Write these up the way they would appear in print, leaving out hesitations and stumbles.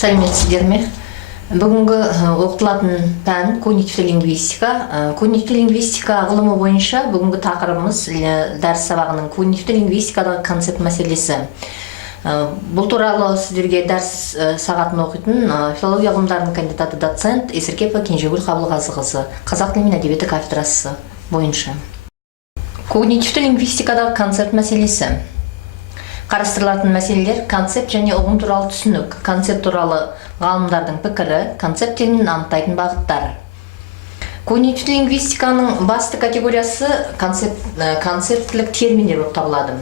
Сәлеметсіздер ме? Бүгінгі оқытылатын пән когнитивті лингвистика. Когнитивті лингвистика ғылымы бойынша бүгінгі тақырыбымыз дәріс сабағының когнитивті лингвистикадағы концепт мәселесі. Бұл туралы сіздерге дәріс сағатын оқитын филология ғылымдарының кандидаты доцент Есіркепова Кенжегүл Қабылғазықызы, қазақ тілі мен әдебиеті кафедрасы бойынша. Когнитивті лингвистикадағы концепт мәселесі. Қарастырылатын мәселелер концепт және ұғым туралы түсінік, концепт туралы ғалымдардың пікірі, концепт терминін анықтайтын бағыттар. Когнитивті лингвистиканың басты категориясы концептілік терминдер болып табылады.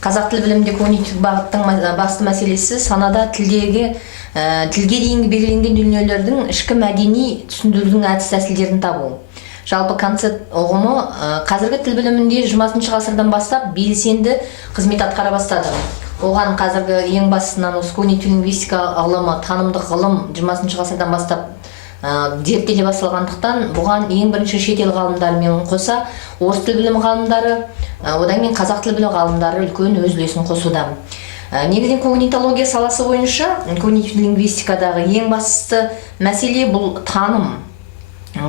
Қазақ тілі білімінде когнитивтік бағыттың басты мәселесі санада тілге дейінгі белгіленген дүниелердің ішкі мәдени түсіндірудің әдіс тәсілдерін табу. Жалпы концепт ұғымы қазіргі тіл білімінде 20 ғасырдан бастап белсенді қызмет атқара бастады. Оған қазіргі ең басынан осы когнитивті лингвистика ғылымы, танымдық ғылым 20 ғасырдан бастап зерттеле басталғандықтан, бұған ең бірінші шетел ғалымдарымен қоса орыс тіл білімі ғалымдары, одан кейін қазақ тіл білімі ғалымдары үлкен өз үлесін қосуда. Негізінен когнитология саласы бойынша когнитивті лингвистикадағы ең басты мәселе бұл таным.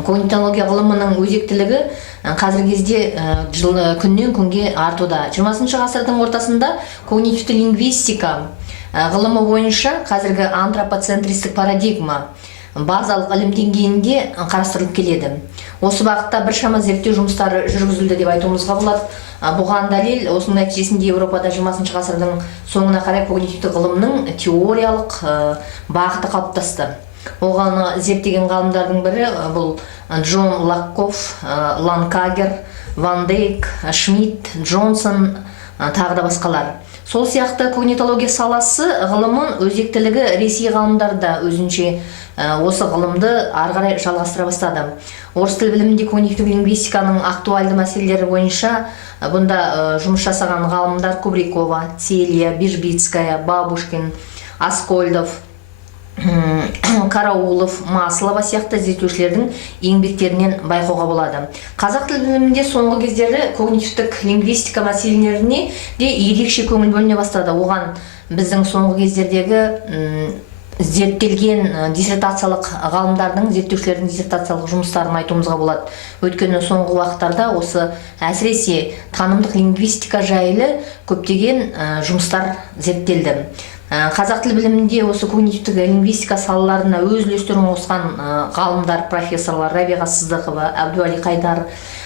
Когнитология ғылымының өзектілігі қазіргі кезде күннен күнге артуда. 20 ғасырдың ортасында когнитивті лингвистика ғылымы бойынша қазіргі антропоцентристік парадигма базалық ілім деңгейінде қарастырылып келеді. Осы бағытта біршама зерттеу жұмыстары жүргізілді деп айтуымызға болады. Бұған дәлел, осының нәтижесінде Еуропада 20 ғасырдың соңына қарай когнитивті ғылымның теориялық бағыты қалыптасты. Оған зерттеген ғалымдардың бірі бұл Джон Лаккоф, Ланкагер, Ван Дейк, Шмидт, Джонсон, тағы да басқалар. Сол сияқты когнитология саласы ғылымын өзектілігі ресей ғалымдарда өзінше осы ғылымды ары қарай жалғастыра бастады. Орыс тіл білімінде когнитивті лингвистиканың актуальды мәселелері бойынша бұнда жұмыс жасаған ғалымдар Кубрикова, Целья, Бежбицкая, Бабушкин, Аскольдов, Караулов, Маслова сияқты зерттеушілердің еңбектерінен байқауға болады. Қазақ тіл білімінде соңғы кездері когнитивтік лингвистика мәселелеріне де ерекше көңіл бөліне бастады. Оған біздің соңғы кездердегі зерттелген диссертациялық ғалымдардың, зерттеушілердің диссертациялық жұмыстарын айтуымызға болады. Өйткені соңғы уақыттарда осы әсіресе танымдық лингвистика жайлы көптеген жұмыстар зерттелді. Қазақ тіл білімінде осы когнитивтік лингвистика салаларына өз үлестерін қосқан ғалымдар, профессорлар Рабиға Сыздықова, Әбдуәли Қайдар,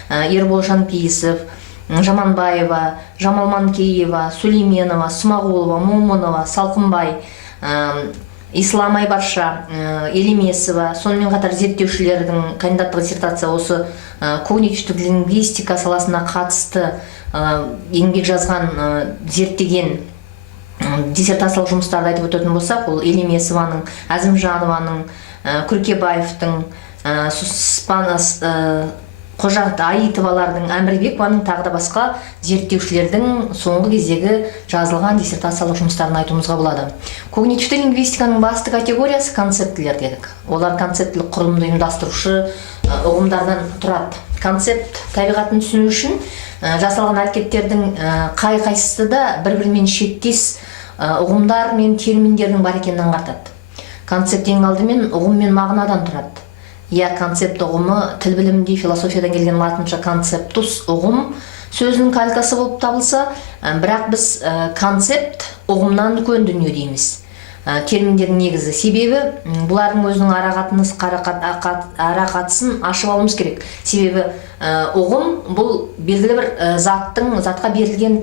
Ербол Жанпейісов, Жаманбаева, Жамал Манкеева, Сулейменова, Смағұлова, Момынова, Салқынбай, Ислам Айбарша, Елемесова, сонымен қатар зерттеушілердің кандидаттық диссертация осы когнитивтік лингвистика саласына қатысты еңбек жазған, зерттеген диссертациялық жұмыстарды айтып өтетін болсақ, ол Елемесованың, Әзімжанованың, Күркебаевтың, Қожа Аитовалардың, Әмірбекованың тағы да басқа зерттеушілердің соңғы кездегі жазылған диссертациялық жұмыстарын айтуымызға болады. Когнитивті лингвистиканың басты категориясы концептілер дедік. Олар концептілік құрылымды ұйымдастырушы ұғымдардан тұрады. Концепт табиғатын түсіну үшін жасалған әрекеттердің қай-қайсысы да бір-бірімен шектес ұғымдар мен терминдердің бар екенін аңғартады. Концепт ең алдымен ұғым мен мағынадан тұрады. Концепт ұғымы тіл білімінде философиядан келген латынша концептус ұғым сөзінің калькасы болып табылса, бірақ біз концепт ұғымнан үлкен дүние дейміз. Терминдердің негізі себебі бұлардың өзінің арақатысын ашып алуымыз керек. Себебі ұғым бұл белгілі бір затқа берілген,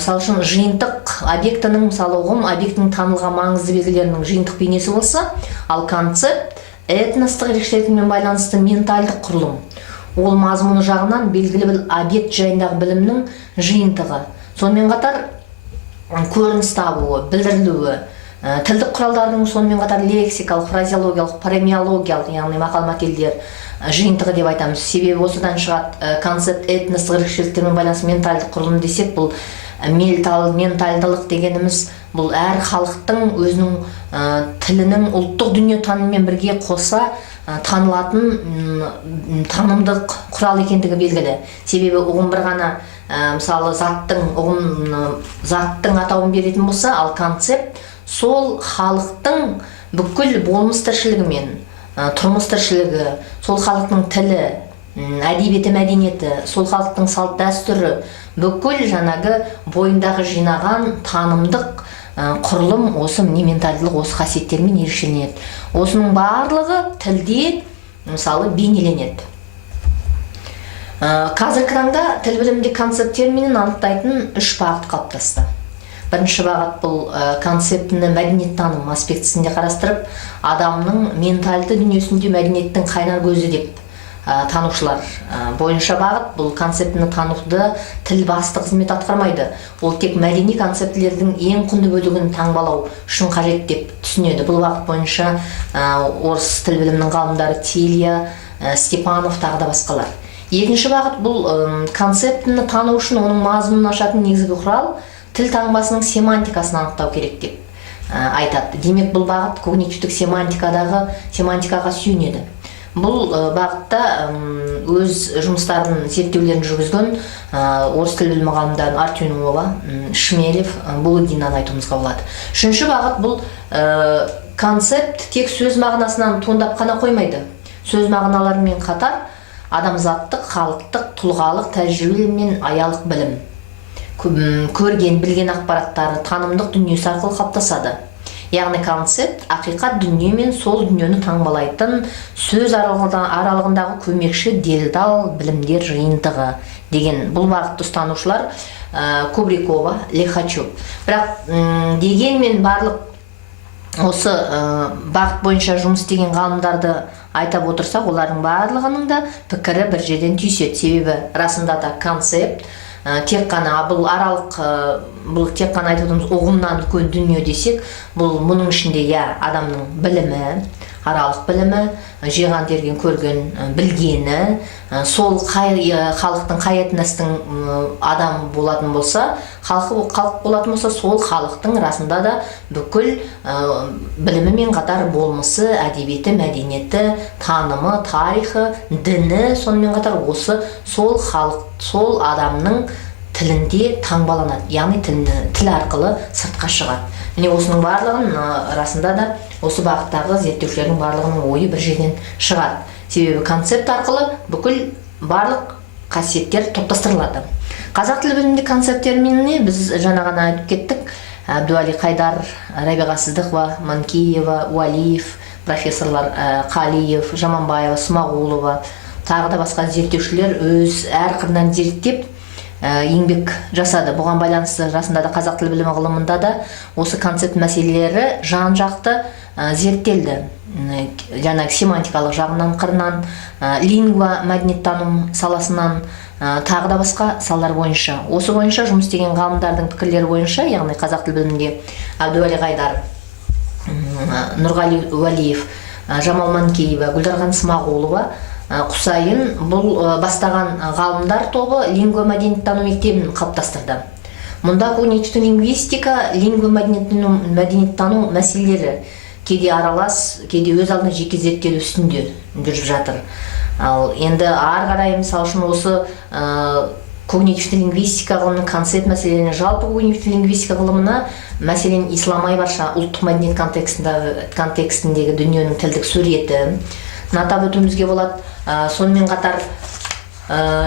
мысалы үшін жиынтық объектінің, мысалы ұғым объектінің танылған маңызды белгілерінің жиынтық бейнесі болса, ал концепт этностық ерекшеліктермен байланысты ментальдық құрылым. Ол мазмұны жағынан белгілі бір объект жайындағы білімнің жиынтығы. Сонымен қатар көрініс табуы, білдірілуі, тілдік құралдардың сонымен қатар лексикалық, фразеологиялық, паремиологиялық, яғни мақал-мәтелдер жиынтығы деп айтамыз. Себебі осыдан шығады концепт этностық ерекшеліктермен байланысты ментальдық құрылым десек, бұл ментальдылық дегеніміз бұл әр халықтың өзінің тілінің ұлттық дүниетаныммен бірге қоса танылатын танымдық құрал екендігі белгілі. Себебі ұғым бір ғана мысалы заттың атауын беретін болса, ал концепт сол халықтың бүкіл болмыс тіршілігі мен тұрмыс тіршілігі, сол халықтың тілі, әдебиеті, мәдениеті, сол халықтың салт дәстүрі, бүкіл жаңағы бойындағы жинаған танымдық құрылым осы ментальдылық, осы қасиеттермен ерекшеленеді. Осының барлығы тілде мысалы бейнеленеді. Қазіргі таңда тіл білімінде концепт терминін анықтайтын 3 бағыт қалыптасты. Бірінші бағыт бұл концептіні мәдениеттаным аспектісінде қарастырып, адамның ментальды дүниесінде мәдениеттің қайнар көзі деп танушылар бойынша бағыт. Бұл концептіні тануды тіл басты қызмет атқармайды. Ол тек мәдени концептілердің ең құнды бөлігін таңбалау үшін қажет деп түсінеді. Бұл бағыт бойынша орыс тіл білімінің ғалымдары Тилья, Степанов тағы да басқалар. Екінші бағыт бұл концептіні тану үшін оның мазмұнын ашатын негізгі құрал тіл таңбасының семантикасын анықтау керек деп айтады. Демек, бұл бағыт когнитивтік семантикаға сүйенеді. Бұл бағытта өз жұмыстарын, зерттеулерін жүргізген орыс тіл білімі ғалымдары Артюнова, Шмелев, Булыгинаны айтуымызға болады. Үшінші бағыт бұл концепт тек сөз мағынасынан туындап қана қоймайды. Сөз мағыналарымен қатар адамзаттық, халықтық, тұлғалық тәжірибе мен аялық білім, көрген, білген ақпараттары танымдық дүниесі арқылы қалыптасады. Яғни концепт ақиқат дүние мен сол дүниені таңбалайтын сөз аралығындағы көмекші делдал білімдер жиынтығы деген бұл бағытты ұстанушылар Кубрикова, Лихачев. Бірақ дегенмен барлық осы бағыт бойынша жұмыс істеген ғалымдарды айтап отырсақ, олардың барлығының да пікірі бір жерден түйіседі. Себебі расында да концепт тек қана бұл аралық, бұл тек қана айтудымыз ұғымнан үлкен дүние десек, бұл мұның ішінде адамның білімі, аралық білімі, жиған терген көрген білгені, сол халықтың қай этностың адам болатын болса, халық болатын болса, сол халықтың расында да бүкіл білімімен қатар болмысы, әдебиеті, мәдениеті, танымы, тарихы, діні, сонымен қатар осы сол халық, сол адамның тілінде таңбаланады, яғни тіл арқылы сыртқа шығады. Міне осының барлығын расында да осы бағыттағы зерттеушілердің барлығының ойы бір жерден шығады. Себебі концепт арқылы бүкіл барлық қасиеттер топтастырылады. Қазақ тілі білімінде концепт терминіне біз жаңа ғана айтып кеттік. Әбдуәли Қайдар, Рабиға Сыздықова, Манкеева, Уалиев, профессорлар Қалиев, Жаманбаева, Смағұлова, тағы да басқа зерттеушілер өз әр қырынан зерттеп еңбек жасады. Бұған байланысты расында да қазақ тілі білімі ғылымында да осы концепт мәселелері жан-жақты зерттелді. Жаңағы семантикалық жағынан, қырынан, лингва мәдениеттаным саласынан, тағы да басқа салалар бойынша. Осы бойынша жұмыс істеген ғалымдардың пікірлері бойынша, яғни қазақ тілі білімінде Әбдуәли Қайдар, Нұрғали Уалиев, Жамал Манкеева, Гүлдархан Смағұлова, Құсайын бұл бастаған ғалымдар тобы лингва мәдениеттану мектебін қалыптастырды. Мұнда когнитивті лингвистика, лингва мәдениеттану мәселелері кейде аралас, кейде өз алдына жеке зерттелу үстінде жүріп жатыр. Ал енді ары қарай мысалы үшін осы когнитивті лингвистика ғылымының концепт мәселелеріне, жалпы когнитивті лингвистика ғылымына, мәселен ислам айбарша ұлттық мәдениет контекстіндегі дүниенің тілдік суреті атап өтуімізге болады. Сонымен қатар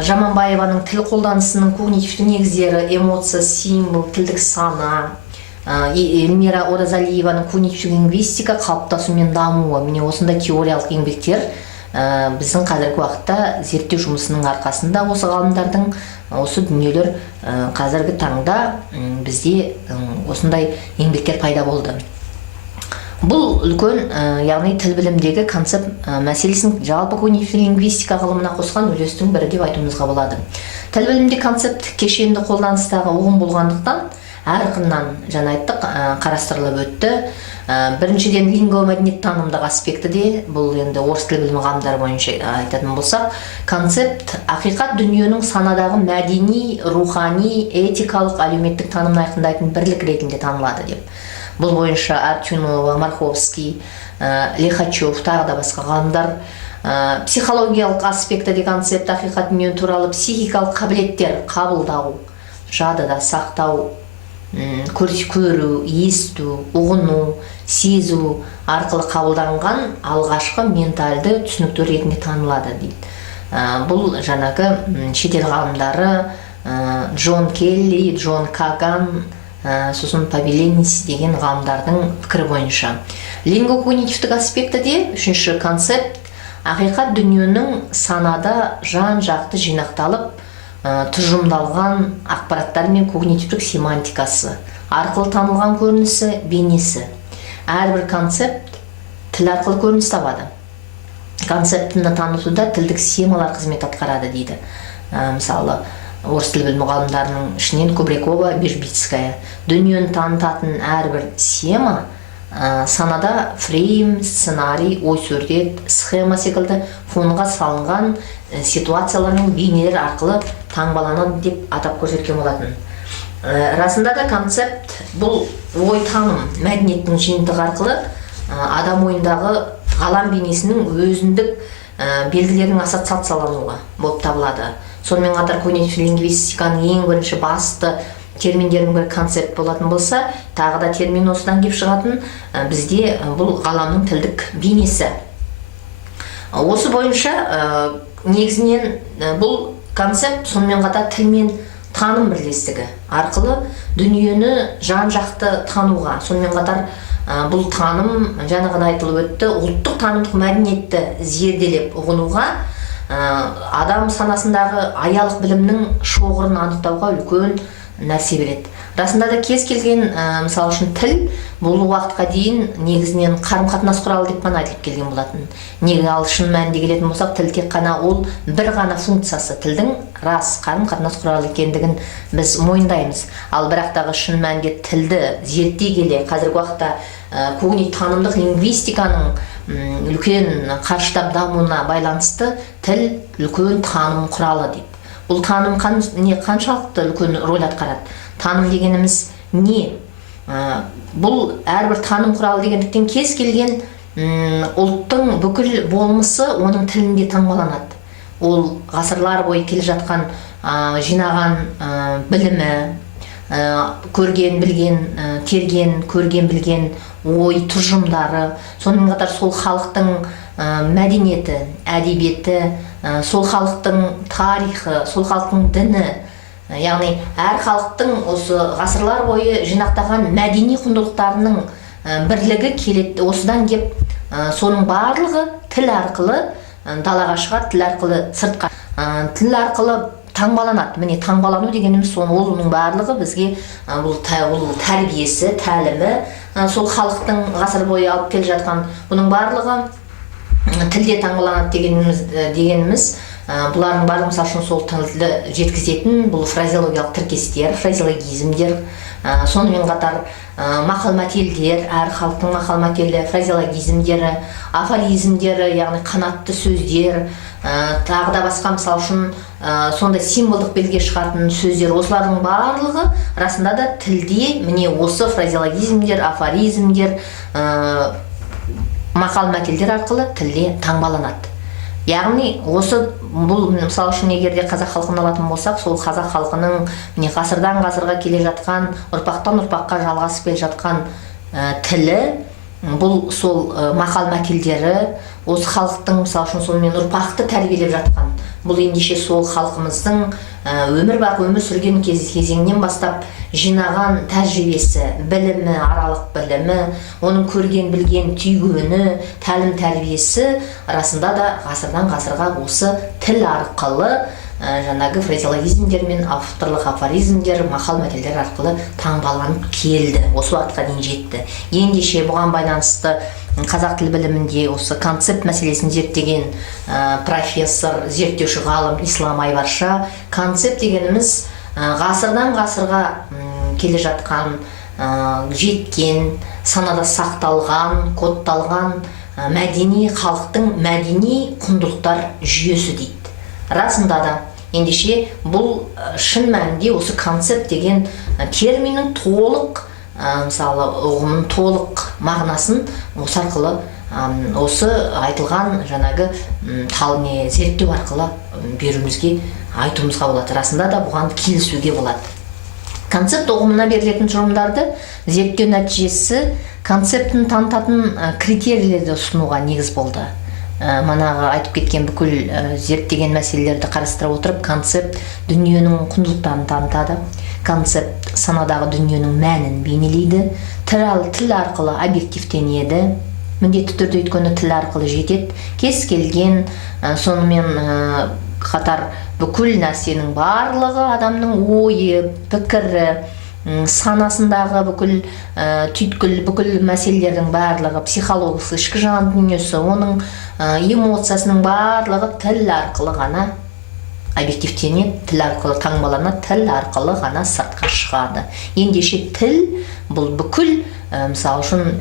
Жаманбаеваның тіл қолданысының когнитивті негіздері, эмоция, символ, тілдік сана, Эльмира Оразалиеваның когнитивті лингвистика қалыптасу мен дамуы. Міне осындай теориялық еңбектер біздің қазіргі уақытта зерттеу жұмысының арқасында осы ғалымдардың осы дүниелер қазіргі таңда бізде осындай еңбектер пайда болды. Бұл үлкен, яғни тіл білімдегі концепт мәселесін жалпы когнитивті лингвистика ғылымына қосқан үлестің бірі деп айтуымызға болады. Тіл білімде концепт кешенді қолданыстағы ұғым болғандықтан әрқырынан жаңа айттық қарастырылып өтті. Біріншіден лингва мәдениеттанымдық аспекті де, бұл енді орыс тіл білімі ғалымдары бойынша айтатын болсақ, концепт ақиқат дүниенің санадағы мәдени, рухани, этикалық, әлеуметтік танымын айқындайтын бірлік ретінде танылады деп. Бұл бойынша Артюнова, Марховский, Лихачев, тағы да басқа ғалымдар психологиялық аспектіде концепт ақиқат дүние туралы психикалық қабілеттер, қабылдау, жадыда сақтау, көру, есту, ұғыну, сезу арқылы қабылданған алғашқы ментальды түсініктер ретінде танылады дейді. Бұл жаңағы шетел ғалымдары Джон Келли, Джон Каган, сосын Павеленис деген ғалымдардың пікірі бойынша. Лингвокогнитивтік аспектіде үшінші концепт ақиқат дүниенің санада жан-жақты жинақталып, тұжырымдалған ақпараттар мен когнитивтік семантикасы арқылы танылған көрінісі, бейнесі. Әрбір концепт тіл арқылы көрініс табады. Концептіні танытуда тілдік схемалар қызмет атқарады дейді. Мысалы, орыс тілі білімі ғалымдарының ішінен Кубрякова, Бежбицкая. Дүниені танытатын әрбір схема санада фрейм, сценарий, ой-сурет, схема секілді фонға салынған ситуациялар мен бейнелер арқылы таңбаланады деп атап көрсеткен болатын. Расында да концепт бұл ой-таным мәдениеттің жиынтығы арқылы адам ойындағы ғалам бейнесінің өзіндік белгілерінің ассоциациялануы болып табылады. Сонымен қатар когнитивтік лингвистиканың ең бірінші басты терминдердің бір концепт болатын болса, тағы да термин осыдан кеп шығатын, бізде бұл ғаламның тілдік бейнесі. Осы бойынша негізінен бұл концепт сонымен қатар тіл мен таным бірлестігі арқылы дүниені жан-жақты тануға, сонымен қатар бұл таным жаңағыда айтылып өтті, ұлттық танымдық мәдениетті зерделеп ұғынуға, адам санасындағы аялық білімнің шоғырын анықтауға үлкен нәрсе береді. Расында да кез келген, мысалы үшін тіл бұл уақытқа дейін негізінен қарым-қатынас құралы деп қана айтылып келген болатын. Неге ал шын мәнінде келетін болсақ, тіл тек қана ол бір ғана функциясы, тілдің рас қарым-қатынас құралы екендігін біз мойындаймыз. Ал бірақтағы шын мәнінде тілді зерттей келе қазіргі уақытта когнитивтік лингвистиканың үлкен қарыштап дамуына байланысты тіл үлкен таным құралы дейді. Бұл таным қаншалықты үлкен рөл атқарады? Таным дегеніміз не? Бұл әрбір таным құралы дегендіктен кез келген ұлттың бүкіл болмысы оның тілінде таңбаланады. Ол ғасырлар бойы келе жатқан жинаған білімі, көрген, білген, терген, көрген, білген ой, тұжырымдары, сонымен қатар сол халықтың мәдениеті, әдебиеті, сол халықтың тарихы, сол халықтың діні, яғни әр халықтың осы ғасырлар бойы жинақтаған мәдени құндылықтарының бірлігі келеді. Осыдан кеп соның барлығы тіл арқылы далаға шығады, тіл арқылы сыртқа, тіл арқылы таңбаланады. Міне таңбалану дегеніміз оның барлығы бізге бұл тәрбиесі, тәлімі, сол халықтың ғасыр бойы алып келе жатқан бұның барлығы тілде таңбаланады дегеніміз, бұлардың барлығы мысалы үшін сол тілді жеткізетін бұл фразеологиялық тіркестер, фразеологизмдер, сонымен қатар мақал-мәтелдер, әр халықтың мақал-мәтелі, фразеологизмдері, афоризмдері, яғни қанатты сөздер, тағы да басқа мысалы үшін сондай символдық белге шығатын сөздер, осылардың барлығы расында да тілде міне осы фразеологизмдер, афоризмдер, мақал-мәтелдер арқылы тілде таңбаланады. Яғни осы бұл мысалы үшін егерде қазақ халқын алатын болсақ, сол қазақ халқының ғасырдан ғасырға келе жатқан, ұрпақтан ұрпаққа жалғасып келе жатқан тілі, бұл сол мақал-мәтелдері, осы халықтың мысалы үшін сонымен ұрпақты тәрбиелеп жатқан. Бұл ендеше сол халқымыздың өмір бақи өмір сүрген кезеңнен бастап жинаған тәжірибесі, білімі, аралық білімі, оның көрген, білген түйгені, тәлім тәрбиесі арасында да ғасырдан ғасырға осы тіл арқылы жаңағы фразеологизмдер мен авторлық афоризмдер, мақал-мәтелдер арқылы таңбаланып келді. Осы уақытқа дейін жетті. Ендеше бұған байланысты қазақ тіл білімінде осы концепт мәселесін зерттеген профессор, зерттеуші ғалым Ислам Айбарша, концепт дегеніміз ғасырдан ғасырға келе жатқан, жеткен, санада сақталған, кодталған мәдени халықтың мәдени құндылықтар жүйесі дейді. Расында да ендеше бұл шын мәнінде осы концепт деген терминнің толық мысалы ұғымның толық мағынасын осы арқылы осы айтылған жаңағы зерттеу арқылы беруімізге, айтуымызға болады. Расында да бұған келісуге болады. Концепт ұғымына берілетін тұжырымдарды зерттеу нәтижесі концептін танытатын критерийлерді ұсынуға негіз болды. Манағы айтып кеткен бүкіл зерттеген мәселелерді қарастыра отырып, концепт дүниенің құндылықтарын танытады. Концепт санадағы дүниенің мәнін бейнелейді. Тіл арқылы объективтенеді. Міндетті түрде өйткені тіл арқылы жетеді. Кез келген сонымен қатар бүкіл нәрсенің барлығы адамның ойы, пікірі, санасындағы бүкіл түйткіл, бүкіл мәселелердің барлығы, психологиясы, ішкі жан дүниесі, оның эмоциясының барлығы тіл арқылы ғана объективтенеді, тіл арқылы таңбаланады, тіл арқылы ғана сыртқа шығады. Ендеше тіл бұл бүкіл, мысалы үшін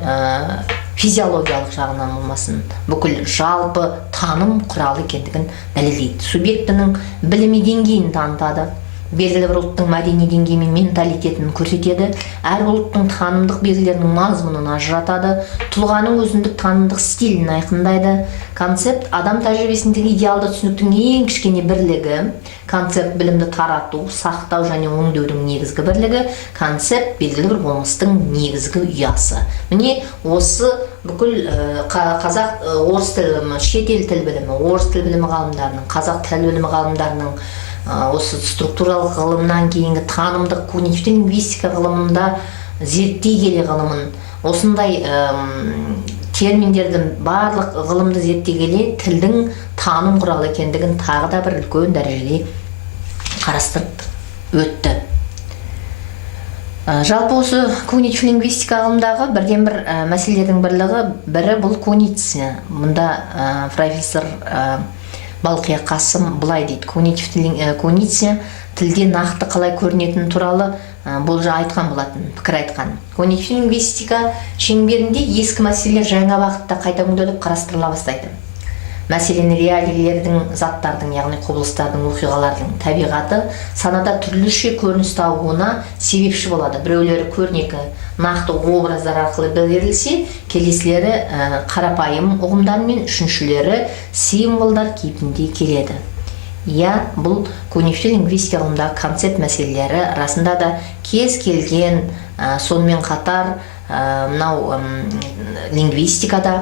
физиологиялық жағынан болмасын, бүкіл жалпы таным құралы екендігін дәлелдейді. Субъектінің білімі деңгейін танытады. Белгілі бір ұлттың мәдени деңгейі мен менталитетін көрсетеді. Әр ұлттың танымдық белгілерінің мазмұнын ажыратады. Тұлғаның өзіндік танымдық стилін айқындайды. Концепт адам тәжірибесіндегі идеалды түсініктің ең кішкене бірлігі. Концепт білімді тарату, сақтау және өңдеудің негізгі бірлігі. Концепт белгілі бір болмыстың негізгі ұясы. Міне осы бүкіл қазақ орыс тілі, шетел тіл білімі, орыс тіл білімі ғалымдарының, қазақ тіл білімі ғалымдарының осы структуралық ғылымнан кейінгі танымдық когнитивті лингвистика ғылымында зерттей келе ғылымын осындай терминдердің барлық ғылымды зерттей келе тілдің таным құралы екендігін тағы да бір үлкен дәрежеде қарастырып өтті. Жалпы осы когнитивті лингвистика ғылымдағы бірден бір мәселелердің бірі бұл когниция. Мұнда профессор Балқия Қасым былай дейді: когниция тілде нақты қалай көрінетіні туралы болжа айтқан болатын, пікір айтқан. Когнитивті лингвистика шеңберінде ескі мәселелер жаңа бағытта қайта өңделіп қарастырыла бастайды. Мәселен, реалиялардың, заттардың, яғни құбылыстардың, оқиғалардың табиғаты санада түрліше көрініс табуына себепші болады. Біреулері көрнекі нақты образдар арқылы берілсе, келесілері қарапайым ұғымдармен, үшіншілері символдар кейпінде келеді. Бұл когнитивті лингвистика ғылымдағы концепт мәселелері расында да кез келген, сонымен қатар мынау лингвистикада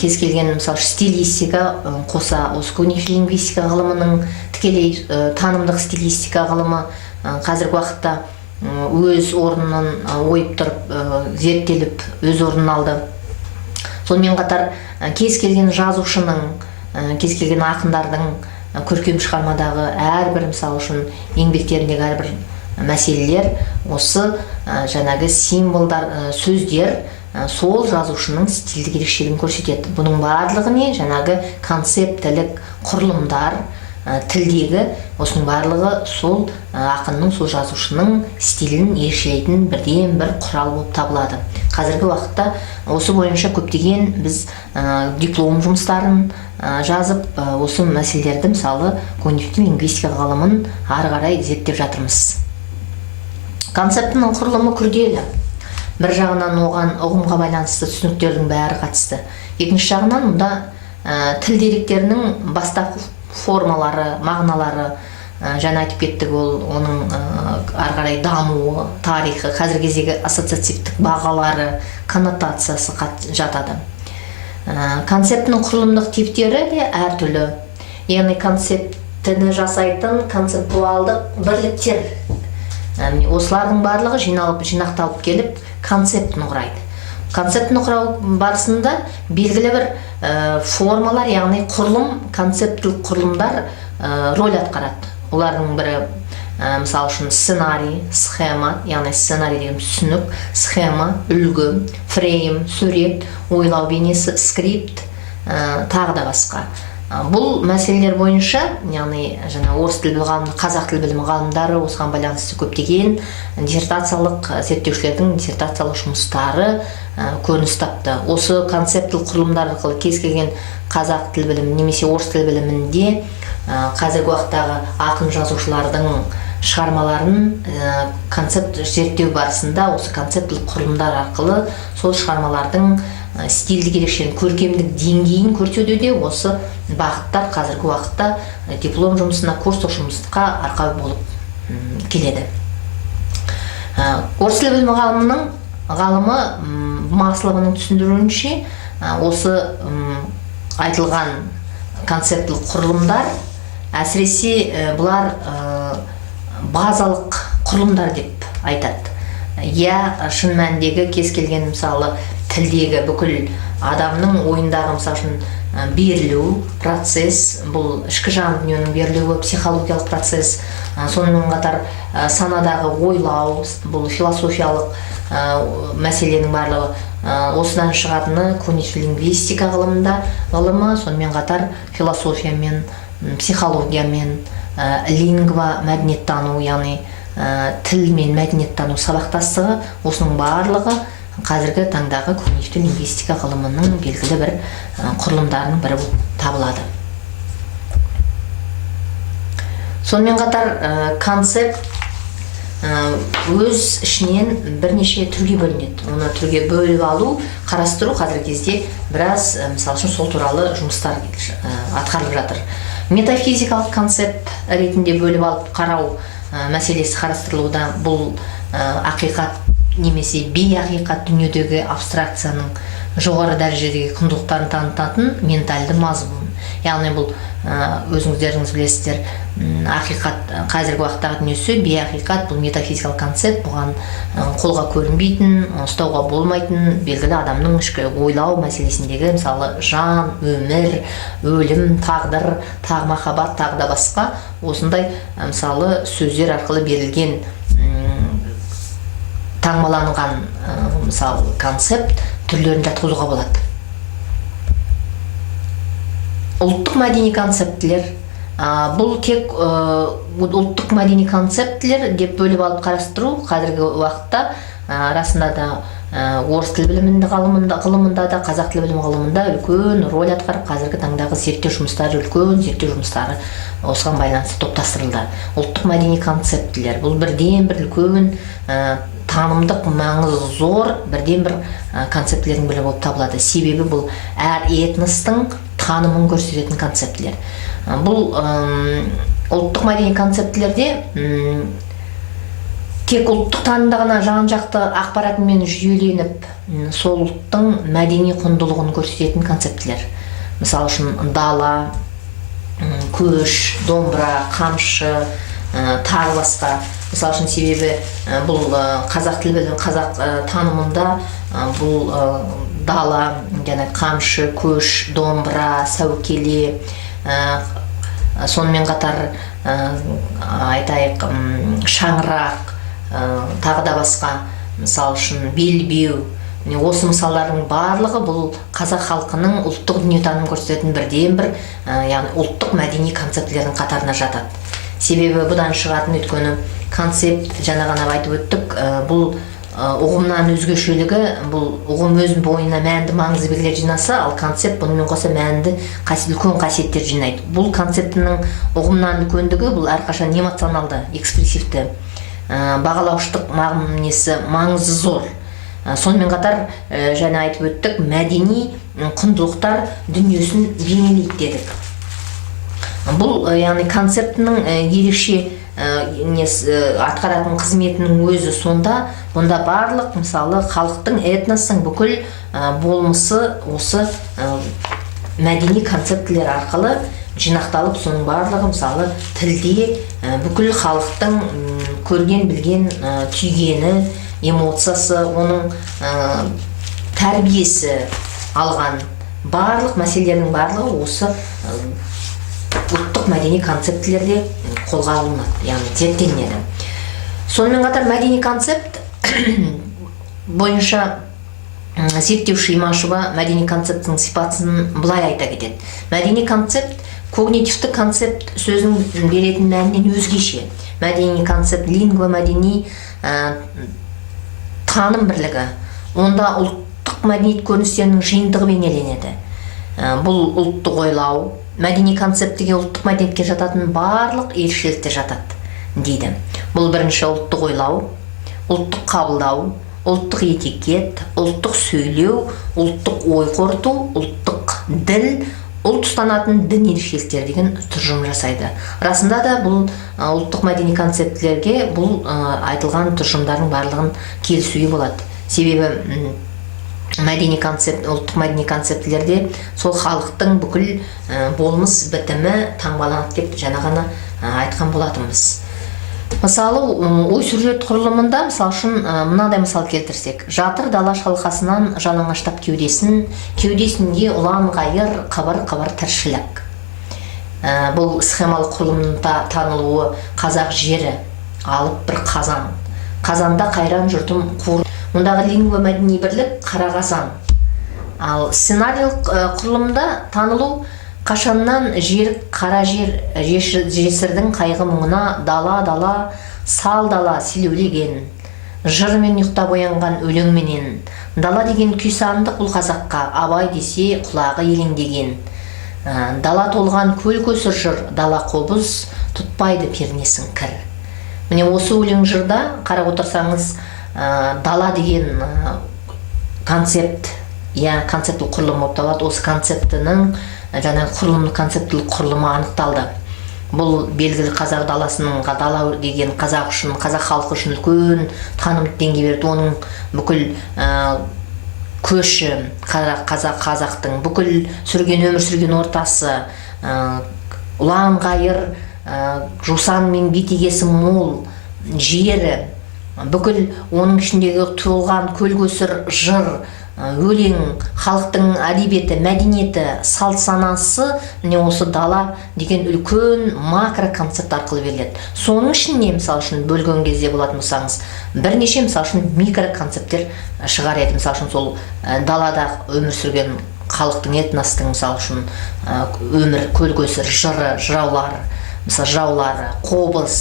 кез келген, мысалы, стилистика қоса, осы когнитивті лингвистика ғылымының тікелей танымдық стилистика ғылымы қазіргі уақытта өз орнынан ойып тұрып, зерттеліп, өз орнын алды. Сонымен қатар кез келген жазушының, кез келген ақындардың көркем шығармадағы әрбір, мысалы үшін, еңбектеріндегі әрбір мәселелер осы жаңағы символдар, сөздер сол жазушының стильдік ерекшелігін көрсетеді. Бұның барлығы не? Жаңағы концептілік құрылымдар, тілдегі осының барлығы сол ақынның, сол жазушының стилін ерекшелейтін бірден бір құрал болып табылады. Қазіргі уақытта осы бойынша көптеген біз диплом жұмыстарын жазып, осы мәселелерді, мысалы, когнитивті лингвистика ғылымын ары қарай зерттеп жатырмыз. Концептінің құрылымы күрделі. Бір жағынан оған ұғымға байланысты түсініктердің бәрі қатысты. Екінші жағынан мұнда тіл деректерінің бастапқы формалары, мағыналары, жаңа айтып кеттік, оның ары қарай дамуы, тарихы, қазіргі кездегі ассоциативтік бағалары, коннотациясы жатады. Концептінің құрылымдық типтері де әртүрлі. Яғни концептіні жасайтын концептуалдық бірліктер, осылардың барлығы жинақталып келіп концептіні құрайды. Концептіні құрау барысында белгілі бір формалар, яғни құрылым, концептілік құрылымдар роль атқарады. Олардың бірі, мысалы үшін, сценарий, схема, яғни сценарий деген түсінік, схема, үлгі, фрейм, сурет, ойлау бейнесі, скрипт, тағы да басқа. Бұл мәселелер бойынша, яғни орыс тіл білімі ғалымдары, қазақ тіл білімі ғалымдары осыған байланысты көптеген диссертациялық зерттеушілердің диссертациялық жұмыстары көрініс тапты. Осы концептілік құрылымдар арқылы кез келген қазақ тіл білімі немесе орыс тіл білімінде қазіргі уақыттағы ақын жазушылардың шығармаларын концепт зерттеу барысында осы концептілік құрылымдар арқылы сол шығармалардың стильдік ерекшелігін, көркемдік деңгейін көрсетуде де осы бағыттар қазіргі уақытта диплом жұмысына, курстық жұмысқа арқау болып келеді. Орыс тілі білімі ғалымы Маслованың түсіндіруінше, осы айтылған концептілік құрылымдар әсіресе бұлар базалық құрылымдар деп айтады. Шын мәніндегі кез келген мысалы тілдегі бүкіл адамның ойындағы мысалы берілу процесс, бұл ішкі жан дүниенің берілуі, психологиялық процесс, сонымен қатар санадағы ойлау, бұл философиялық мәселенің барлығы, осыдан шығатыны когнитивті лингвистика ғылымы, сонымен қатар философиямен, психологиямен, лингва мәдениеттану, яғни тіл мен мәдениеттану сабақтастығы, осының барлығы қазіргі таңдағы когнитивті лингвистика ғылымының белгілі бір құрылымдарының бірі табылады. Сонымен қатар концепт өз ішінен бірнеше түрге бөлінеді. Оны түрге бөліп алу, қарастыру қазіргі кезде біраз мысалы үшін сол туралы жұмыстар атқарылып жатыр. Метафизикалық концепт ретінде бөліп алып қарау мәселесі қарастырылуда. Бұл ақиқат немесе бейақиқат дүниедегі абстракцияның жоғары дәрежедегі құндылықтарын танытатын ментальды мазмұн. Яғни бұл өзіңіздеріңіз білесіздер, ақиқат қазіргі уақыттағы дүниесі, бейақиқат бұл метафизикалық концепт, бұған қолға көрінбейтін, ұстауға болмайтын белгілі адамның ішкі ойлау мәселесіндегі мысалы жан, өмір, өлім, тағдыр, тағы махаббат, тағы да басқа осындай мысалы сөздер арқылы берілген таңбаланған мысалы концепт түрлерін жатқызуға болады. Ұлттық мәдени концептілер, бұл тек ұлттық мәдени концептілер деп бөліп алып қарастыру қазіргі уақытта расында да орыс тіл білімі ғылымында да, қазақ тіл білімі ғылымында үлкен роль атқарып, қазіргі таңдағы зерттеу жұмыстары, үлкен зерттеу жұмыстары осыған байланысты топтастырылды. Ұлттық мәдени концептілер бұл бірден бір үлкен танымдық маңызы зор бірден бір концептілердің бірі болып табылады. Себебі бұл әр этностың танымын көрсететін концептілер. Бұл ұлттық мәдени концептілерде тек ұлттық танымда ғана жан-жақты ақпаратымен жүйеленіп, сол ұлттың мәдени құндылығын көрсететін концептілер. Мысалы үшін дала, көш, домбыра, қамшы, тағы басқа. Мысалы үшін себебі бұл қазақ тілі білім, қазақ танымында бұл дала, қамшы, көш, домбыра, сәукеле, сонымен қатар айтайық шаңырақ, тағы да басқа, мысалы үшін белбеу. Осы мысалдардың барлығы бұл қазақ халқының ұлттық дүниетанымын көрсететін бірден бір, яғни ұлттық мәдени концептілердің қатарына жатады. Себебі бұдан шығатын өйткені концепт, жаңа ғана айтып өттік, бұл ұғымнан өзгешелігі, бұл ұғым өзінің бойына мәнді маңызды белгілер жинаса, ал концепт бұнымен қоса мәнді үлкен қасиеттер жинайды. Бұл концептінің ұғымнан үлкендігі бұл әрқашан эмоционалды, экспрессивті, бағалауыштық маңызы зор. Сонымен қатар жаңа айтып өттік, мәдени құндылықтар дүниесін бейнелейді дедік. Бұл яғни концептінің ерекше атқаратын қызметінің өзі сонда, бұнда барлық мысалы халықтың, этностың бүкіл болмысы осы мәдени концептілер арқылы жинақталып, соның барлығы мысалы тілде бүкіл халықтың көрген, білген, түйгені, эмоциясы, оның тәрбиесі алған барлық мәселелердің барлығы осы ұлттық мәдени концептілерде қолға алынады, яғни зерттелінеді. Сонымен қатар мәдени концепт бойынша зерттеуші Имашева мәдени концепттің сипатын былай айта кетеді. Мәдени концепт когнитивті концепт сөзінің беретін мәнінен өзгеше. Мәдени концепт лингва мәдени таным бірлігі. Онда ұлттық мәдениет көріністерінің жиынтығы бейнеленеді. Бұл ұлттық ойлау, мәдени концептіге ұлттық мәдениетке жататын барлық ерекшеліктер жатады дейді. Бұл бірінші ұлттық ойлау, ұлттық қабылдау, ұлттық этикет, ұлттық сөйлеу, ұлттық ой қорыту, ұлттық діл, ұлт ұстанатын дін ерекшеліктер деген тұжырым жасайды. Расында да бұл ұлттық мәдени концептілерге бұл айтылған тұжырымдардың барлығын келісуге болады. Себебі мәдени концепт, ұлттық мәдени концептілерде сол халықтың бүкіл болмыс бітімі таңбаланады деп жаңа ғана айтқан болатынбыз. Мысалы, ой сюжет құрылымында, мысалы үшін мынадай мысал келтірсек, жатыр дала шалқасынан жалаңаштап кеудесінде ұлан ғайыр, қабыр тіршілік. Бұл схемалық құрылымында танылуы қазақ жері, алып бір қазанда қайран жұртым қуыр. Мұндағы лингва мәдени бірлік қара қазан. Ал сценариялық құрылымда танылу қашаннан жерік қара жесірдің қайғы мұңына дала, сал дала селеулеген, жырмен ұйықтап оянған өлеңменен. Дала деген күй сандық бұл қазаққа, абай десе құлағы елеңдеген. Дала толған көл көсір жыр, дала қобыз тұтпайды пернесін кір. Міне осы өлең жырда қарап отырсаңыз, дала деген концепт, концептілік құрылым болып табылады. Осы концептінің жаңағы құрылымдық концептілік құрылымы анықталды. Бұл белгілі қазақ даласының, дала деген қазақ үшін, қазақ халқы үшін үлкен танымдық деңгей берді. Оның бүкіл көші, қазақтың бүкіл өмір сүрген ортасы, ұлан ғайыр, жусан мен бетегесі мол жері, бүкіл оның ішіндегі толған көл көсір жыр, өлең, халықтың әдебиеті, мәдениеті, салт санасы міне осы дала деген үлкен макро концепт арқылы беріледі. Соның ішінде мысалы үшін бөлген кезде болатын болсаңыз, бірнеше мысалы үшін микро концепттер шығар еді. Мысалы үшін сол далада өмір сүрген халықтың, этностың мысалы үшін өмір, көл көсір, жыры, жыраулары, қобыз,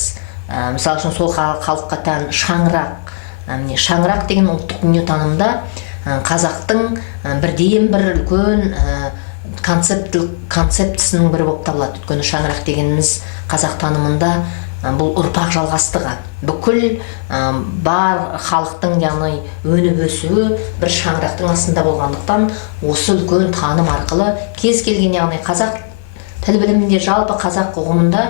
мысалы үшін сол халыққа тән шаңырақ. Шаңырақ деген ұлттық дүниетанымда қазақтың бірден бір үлкен концептісінің бірі болып табылады. Өйткені шаңырақ дегеніміз қазақ танымында бұл ұрпақ жалғастығы. Бүкіл бар халықтың яғни өніп өсуі бір шаңырақтың астында болғандықтан, осы үлкен таным арқылы кез келген, яғни қазақ тіл білімінде, жалпы қазақ ұғымында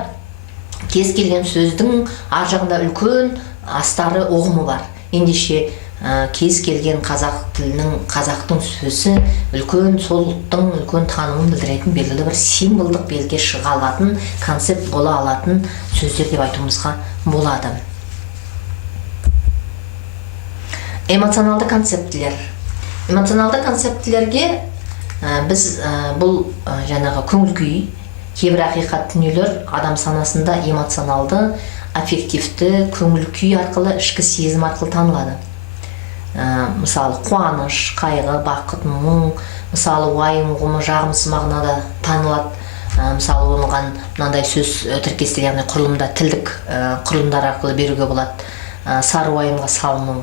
кез келген сөздің ар жағында үлкен астары ұғымы бар. Ендеше кез келген қазақ тілінің, қазақтың сөзі үлкен сол ұлттың үлкен танымын білдіретін белгілі бір символдық белге шыға алатын, концепт бола алатын сөздер деп айтуымызға болады. Эмоционалды концептілер. Эмоционалды концептілерге біз бұл жаңағы көңіл күй, кейбір ақиқат дүниелер адам санасында эмоционалды, аффективті көңіл күй арқылы, ішкі сезім арқылы танылады. Мысалы, қуаныш, қайғы, бақыт, мұң, мысалы, уайым ұғымы жағымсыз мағынада танылады. Мысалы, оған мынандай сөз тіркестер, яғни құрылымда тілдік құрылымдар арқылы беруге болады. Сары уайымға салыну,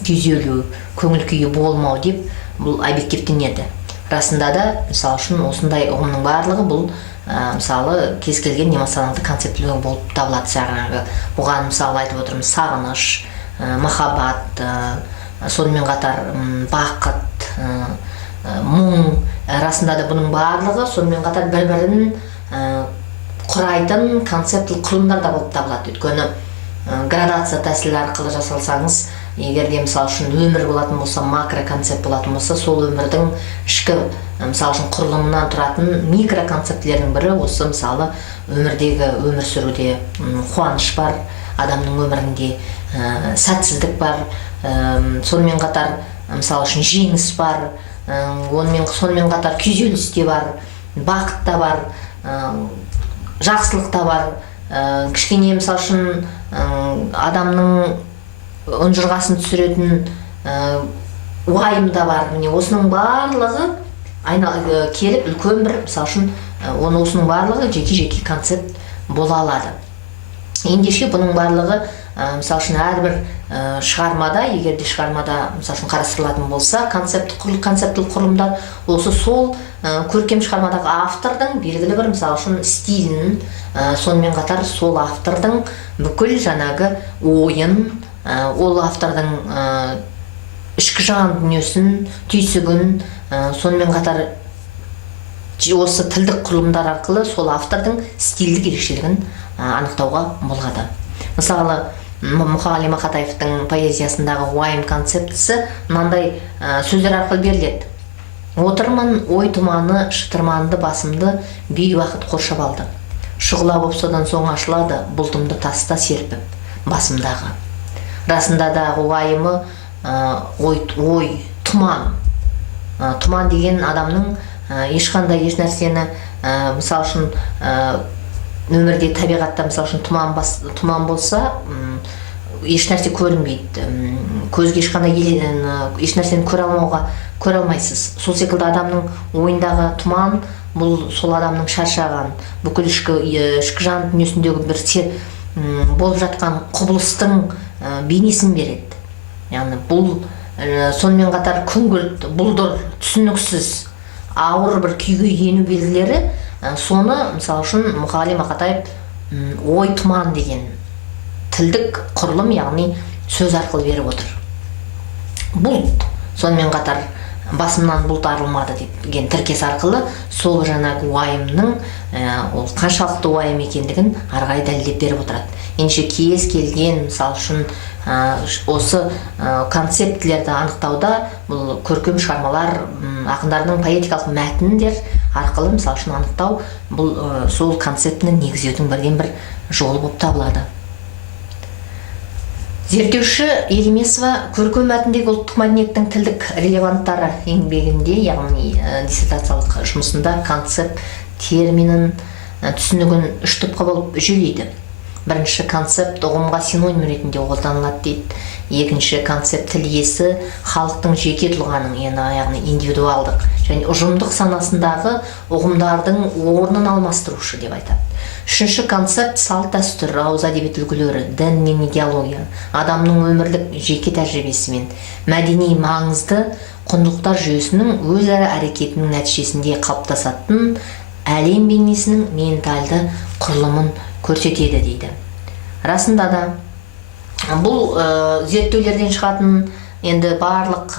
күйзелу, көңіл күйі болмау деп бұл объективтенеді. Расында да, мысалы үшін, осындай ұғымның барлығы бұл мысалы кез келген эмоционалды концептілер болып табылады. Бұған мысалы айтып отырмыз сағыныш, махаббат, сонымен қатар бақыт, мұң. Расында да бұның барлығы сонымен қатар бір-бірін құрайтын концептілік құрылымдар да болып табылады. Өйткені градация тәсілі арқылы жасалсаңыз, егер де мысалы үшін өмір болатын болса, макро концепт болатын болса, сол өмірдің ішкі мысалы үшін құрылымынан тұратын микро концептілердің бірі осы мысалы өмірдегі өмір сүруде қуаныш бар, адамның өмірінде сәтсіздік бар, сонымен қатар мысалы үшін жеңіс бар, сонымен қатар күйзеліс те бар, бақыт та бар, жақсылық та бар, кішкене мысалы үшін адамның ұнжырғасын түсіретін уайым да бар. Міне осының барлығы келіп үлкен бір, мысалы үшін, осының барлығы жеке-жеке концепт бола алады. Ендеше бұның барлығы, мысалы үшін, әрбір шығармада, егер де шығармада, мысалы үшін, қарастырылатын болса, концептілік құрылымдар, осы сол көркем шығармадағы автордың белгілі бір, мысалы үшін, стилін, сонымен қатар сол автордың бүкіл жаңағы ойын, ол автордың ішкі жан дүниесін, түйсігін, сонымен қатар осы тілдік құрылымдар арқылы сол автордың стильдік ерекшелігін анықтауға болады. Мысалы, Мұқағали Мақатаевтың поэзиясындағы уайым концептісі мынандай сөздер арқылы беріледі. Отырмын ой тұманы, шытырманды басымды бей уақыт қоршап алды. Шұғыла боп содан соң ашылады, бұлтымды таста серпіп басымдағы. Расында дағы уайымы ой, тұман. Тұман деген адамның ешқандай еш нәрсені, мысал үшін өмірде табиғатта мысал үшін тұман болса, еш нәрсе көрінбейді. Көзге ешқандай еш нәрсені көре алмайсыз. Сол секілді адамның ойындағы тұман, бұл сол адамның шаршаған, бүкіл ішкі жан дүниесіндегі бір болып жатқан құбылыстың бейнесін береді. Яғни бұл сонымен қатар күңгірт, бұлдыр, түсініксіз, ауыр бір күйге ену белгілері, соны мысалы үшін Мұқағали Мақатаев ой тұман деген тілдік құрылым, яғни сөз арқылы беріп отыр. Бұлт, сонымен қатар басымнан бұлт арылмады деген тіркес арқылы сол жаңағы уайымның ол қаншалықты уайым екендігін арғай дәлелдеп беріп отырады. Ендеше кез келген мысал үшін осы концептілерді анықтауда бұл көркем шығармалар, ақындардың поэтикалық мәтіндер арқылы мысал үшін анықтау бұл сол концептіні негіздеудің бір жолы болып табылады. Зерттеуші Елемесова көркем мәтіндегі ұлттық мәдениеттің тілдік релеванттары еңбегінде, яғни диссертациялық жұмысында концепт терминін түсінігін үш топқа болып жүйелейді. Бірінші концепт ұғымға синоним ретінде қолданылады дейді. Екінші концепт тіл иесі халықтың жеке тұлғаның, яғни индивидуалдық және ұжымдық санасындағы ұғымдардың орнын алмастырушы деп айтады. Үшінші концепт салт дәстүр, ауыз әдебиет үлгілері, дін мен идеология, адамның өмірлік жеке тәжірибесімен мәдени маңызды құндылықтар жүйесінің өзара әрекетінің нәтижесінде қалыптасатын әлем бейнесінің ментальды құрылымын көрсетеді дейді. Расында да бұл зерттеулерден шығатын енді барлық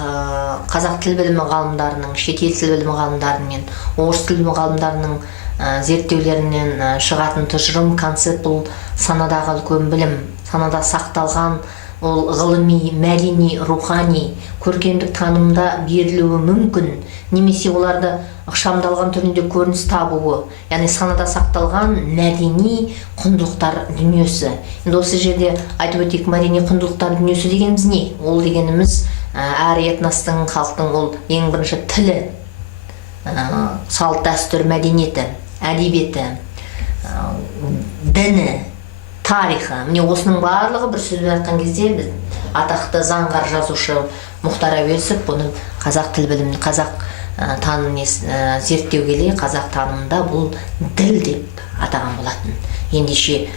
қазақ тіл білімі ғалымдарының, шетел тіл білімі ғалымдарының мен орыс тіл білімі ғалымдарының зерттеулерінен шығатын тұжырым концепт бұл санадағы үлкен білім, санада сақталған ол ғылыми, мәдени, рухани, көркемдік танымда берілуі мүмкін, немесе оларды ықшамдалған түрінде көрініс табуы, яғни санада сақталған мәдени құндылықтар дүниесі. Енді осы жерде айтып өтейік, мәдени құндылықтар дүниесі дегеніміз не? Ол дегеніміз әр этностың, халықтың ол ең бірінші тілі, салт дәстүр, мәдениеті, әдебиеті, діні, тарихы. Міне осының барлығы бір сөзбен айтқан кезде біз атақты заңғар жазушы Мұхтар Әуезов бұны қазақ тіл білімін, қазақ танымын зерттеу келе қазақ танымында бұл діл деп атаған болатын. Ендеше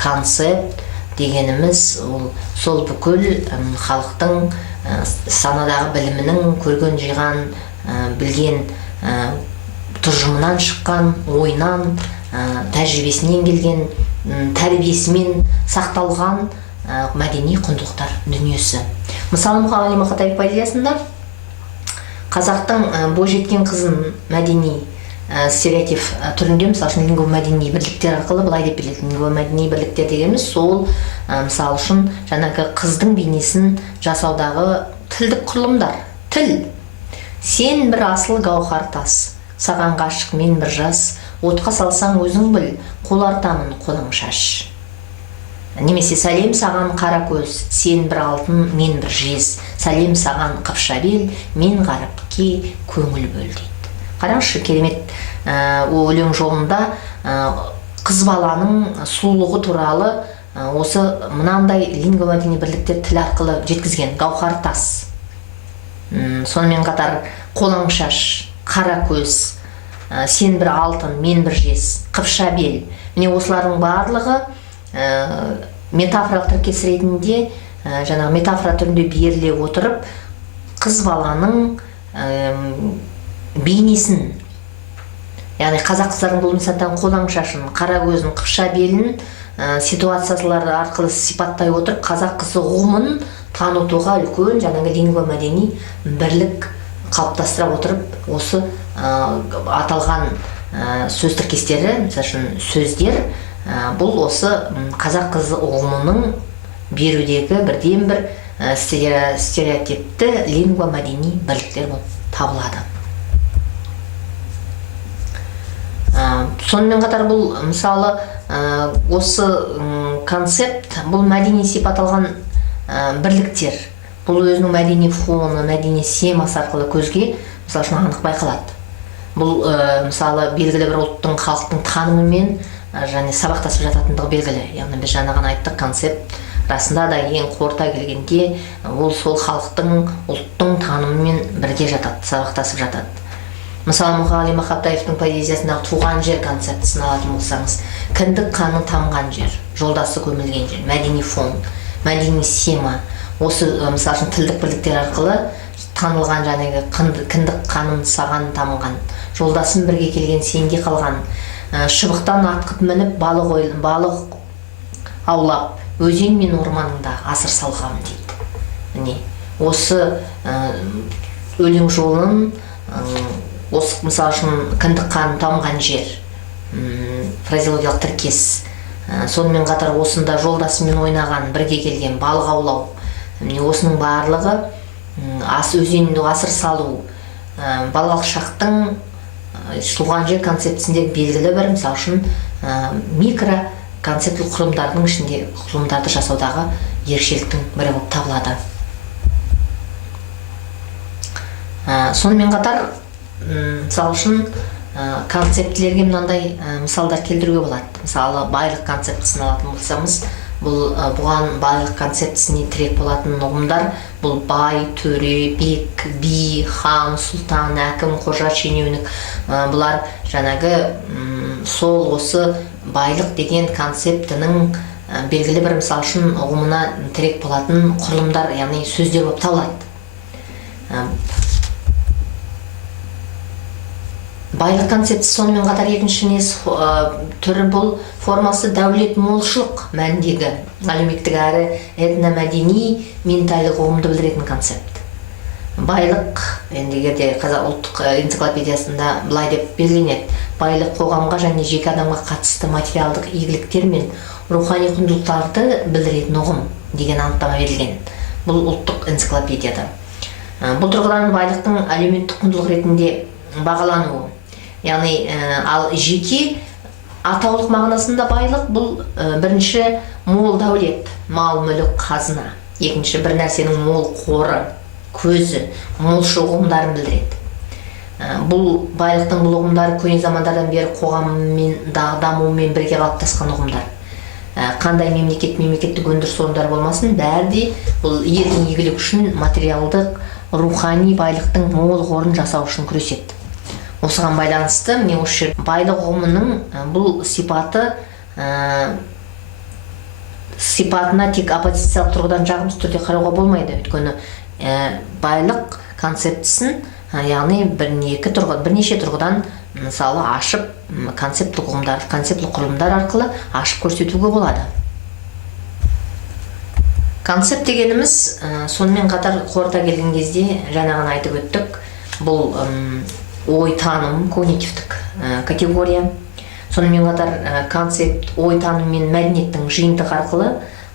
концепт дегеніміз ол сол бүкіл халықтың санадағы білімінің, көрген жиған, білген тұжымынан шыққан, ойынан, тәжірибесінен келген, тәрбиесімен сақталған мәдени құндылықтар дүниесі. Мысалы, Мұқағали Мақатаев поэзиясында қазақтың бойжеткен қызын мәдени стереотип түрінде, мысалы үшін лингвомәдени бірліктер арқылы былай деп беріледі. Лингвомәдени бірліктер дегеніміз сол мысалы үшін жаңағы қыздың бейнесін жасаудағы тілдік құрылымдар. Тіл. Сен бір асыл гауһар тас, саған ғашық мен бір жас, отқа салсаң өзің біл, қол артамын қолың шаш. Немесе сәлем саған қара көз, сен бір алтын, мен бір жез, сәлем саған қыпша бел, мен ғаріпке көңіл бөл дейді. Қараңызшы, керемет өлең жолында қыз баланың сұлулығы туралы осы мынандай лингвомәдени бірліктер тіл арқылы жеткізген. Гауһар тас, сонымен қатар қолың шаш, қара көз, сен бір алтын, мен бір жез, қыпша бел. Міне осылардың барлығы метафоралық тіркес ретінде, жаңағы метафора түрінде беріле отырып, қыз баланың бейнесін, яғни қазақ қыздарының бұл мысалдан қолаң шашын, қара көзін, қыпша белін ситуациялар арқылы сипаттай отырып, қазақ қызы ұғымын танытуға үлкен жаңағы лингвомәдени бірлік қалыптастыра отырып, осы аталған сөз тіркестері, мысалы үшін сөздер, бұл осы қазақ қызы ұғымының берудегі бірден бір стереотипті лингва мәдени бірліктер болып табылады. Сонымен қатар бұл мысалы осы концепт бұл мәдени сипат алған бірліктер. Бұл өзінің мәдени фоны, мәдени семасы арқылы көзге мысалы үшін анық байқалады. Бұл мысалы белгілі бір ұлттың, халықтың танымымен және сабақтасып жататындығы белгілі. Яғни біз жаңа ғана айттық, концепт расында да ең қорыта келгенде ол сол халықтың, ұлттың танымымен бірге жатады, сабақтасып жатады. Мысалы Мұқағали Мақатаевтың поэзиясындағы туған жер концептісін алатын болсаңыз, кіндік қаны тамған жер, жолдасы көмілген жер, мәдени фон, мәдени сема. Осы мысалы үшін тілдік бірліктер арқылы танылған жаңағы кіндік қаным саған тамған, жолдасым бірге келген сенде қалған, шыбықтан атқып мініп балық аулап, өзен мен орманыңда асыр салғам дейді. Міне осы өлең жолын осы мысалы үшін кіндік қаны тамған жер, фразеологиялық тіркес, сонымен қатар осында жолдасымен ойнаған, бірге келген, балық аулау, осының барлығы өзенді асыр салу, балалық шақтың туған жер концептісінде белгілі бір мысалы үшін микро концептуал құрылымдардың ішінде құрылымдарды жасаудағы ерекшеліктің бірі болып табылады. Сонымен қатар мысалы үшін концептілерге мынандай мысалдар келтіруге болады. Мысалы байлық концептісін алатын болсамыз, бұған байлық концептісіне тірек болатын ұғымдар бұл бай, төре, бек, би, хан, сұлтан, әкім, қожа, шенеунік. Бұлар жаңағы сол осы байлық деген концептінің белгілі бір мысалы үшін ұғымына тірек болатын құрылымдар, яғни сөздер болып табылады. Байлық концептісі сонымен қатар екінші түрі бұл формасы дәулет молшылық мәніндегі әлеуметтік әрі этномәдени ментальдық ұғымды білдіретін концепт. Байлық, енді егерде Қазақ ұлттық энциклопедиясында былай деп белгіленеді: байлық қоғамға және жеке адамға қатысты материалдық игіліктер мен рухани құндылықтарды білдіретін ұғым деген анықтама берілген. Бұл ұлттық энциклопедияда. Бұл тұрғыдан байлықтың әлеуметтік құндылық ретінде бағалануы. Яғни ал жеке атаулық мағынасында байлық бұл бірінші мол дәулет, мал, мүлік, қазына. Екінші бір нәрсенің мол қоры, көзі, молшы ұғымдарын білдіреді. Бұл байлықтың бұл ұғымдары көне замандардан бері қоғаммен дамуымен бірге қалыптасқан ұғымдар. Қандай мемлекеттік өндіріс орындары болмасын, бәрі де бұл елдің игілігі үшін материалдық, рухани байлықтың мол қорын жасау үшін күреседі. Осыған байланысты міне осы байлық ұғымының бұл сипатына тек оппозициялық тұрғыдан жағымсыз түрде қарауға болмайды. Өйткені байлық концептісін, яғни бірнеше тұрғыдан мысалы ашып концептуал құрылымдар арқылы ашып көрсетуге болады. Концепт дегеніміз сонымен қатар қорыта келген кезде жаңағыны айтып өттік. Бұл ой таным, когнитивтік категория. Сонымен қатар концепт ой таным мен мәдениеттің жиынтығы арқылы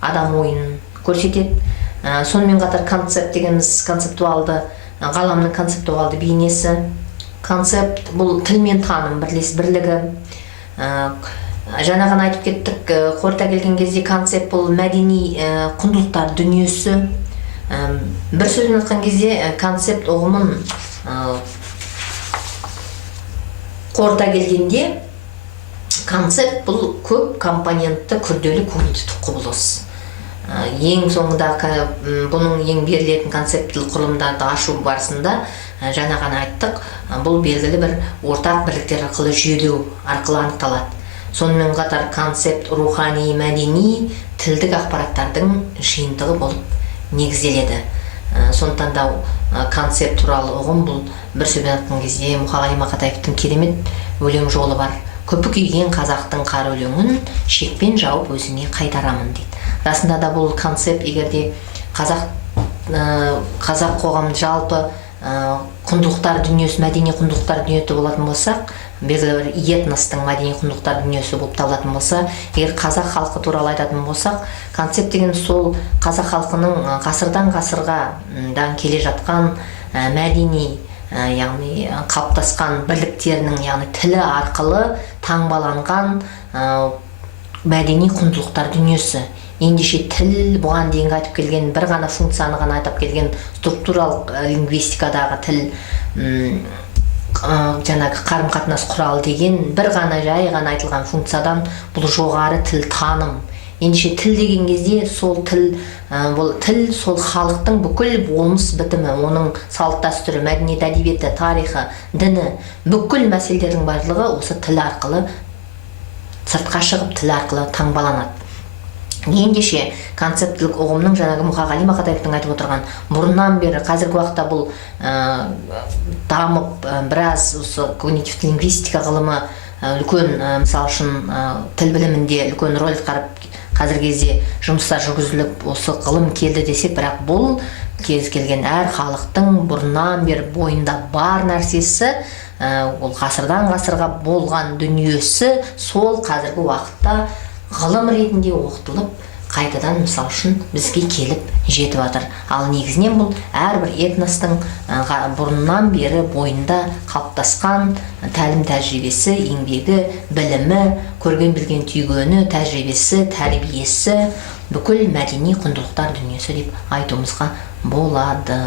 адам ойын көрсетеді. Сонымен қатар концепт дегеніміз концептуалды, ғаламның концептуалды бейнесі. Концепт бұл тіл мен таным бірлігі. Жаңа ғана айтып кеттік, қорыта келген кезде концепт бұл мәдени құндылықтар дүниесі. Бір сөзбен айтқан кезде концепт ұғымын қорыта келгенде концепт бұл көп компонентті күрделі когнитивтік құбылыс. Ең соңында бұның ең берілетін концептілік құрылымдарды ашу барысында жаңа ғана айттық, бұл белгілі бір ортақ бірліктер арқылы жүйелеу арқылы анықталады. Сонымен қатар концепт рухани, мәдени, тілдік ақпараттардың жиынтығы болып негізделеді. Сондықтан да концепт туралы ұғым бұл бір сөзбен айтқан кезде Мұқағали Мақатаевтың керемет өлең жолы бар. Көпі күйген қазақтың қара өлеңін шекпен жауып өзіңе қайтарамын дейді. Расында да бұл концепт егерде қазақ қоғамы жалпы құндылықтар дүниесі, мәдени құндылықтар дүниеті болатын болсақ, белгілі бір этностың мәдени құндылықтар дүниесі болып табылатын болса, егер қазақ халқы туралы айтатын болсақ, концепт деген сол қазақ халқының ғасырдан ғасырға келе жатқан мәдени, яғни қалыптасқан бірліктерінің, яғни тілі арқылы таңбаланған мәдени құндылықтар дүниесі. Ендеше тіл бұған дейінгі айтып келген бір ғана функцияны ғана айтып келген структуралық лингвистикадағы тіл, жаңағы қарым-қатынас құралы деген бір ғана жай ғана айтылған функциядан бұл жоғары тіл таным. Ендеше тіл деген кезде сол тіл, бұл тіл сол халықтың бүкіл болмыс бітімі, оның салт дәстүрі, мәдениет, әдебиеті, тарихы, діні, бүкіл мәселелердің барлығы осы тіл арқылы сыртқа шығып, тіл арқылы таңбаланады. Ендеше концептілік ұғымның жаңағы Мұқағали Мақатаевтың айтып отырған бұрыннан бері, қазіргі уақытта бұл дамып, біраз осы когнитивті лингвистика ғылымы үлкен, мысалы үшін тіл білімінде үлкен рөл атқарып, қазіргі кезде жұмыстар жүргізіліп, осы ғылым келді десек, бірақ бұл кез келген әр халықтың бұрыннан бері бойында бар нәрсесі, ол ғасырдан ғасырға болған дүниесі сол қазіргі уақытта ғылым ретінде оқытылып, қайтадан мысалы үшін бізге келіп жетіп жатыр. Ал негізінен бұл әрбір этностың бұрыннан бері бойында қалыптасқан тәлім тәжірибесі, еңбегі, білімі, көрген білген түйгені, тәжірибесі, тәрбиесі, бүкіл мәдени құндылықтар дүниесі деп айтуымызға болады.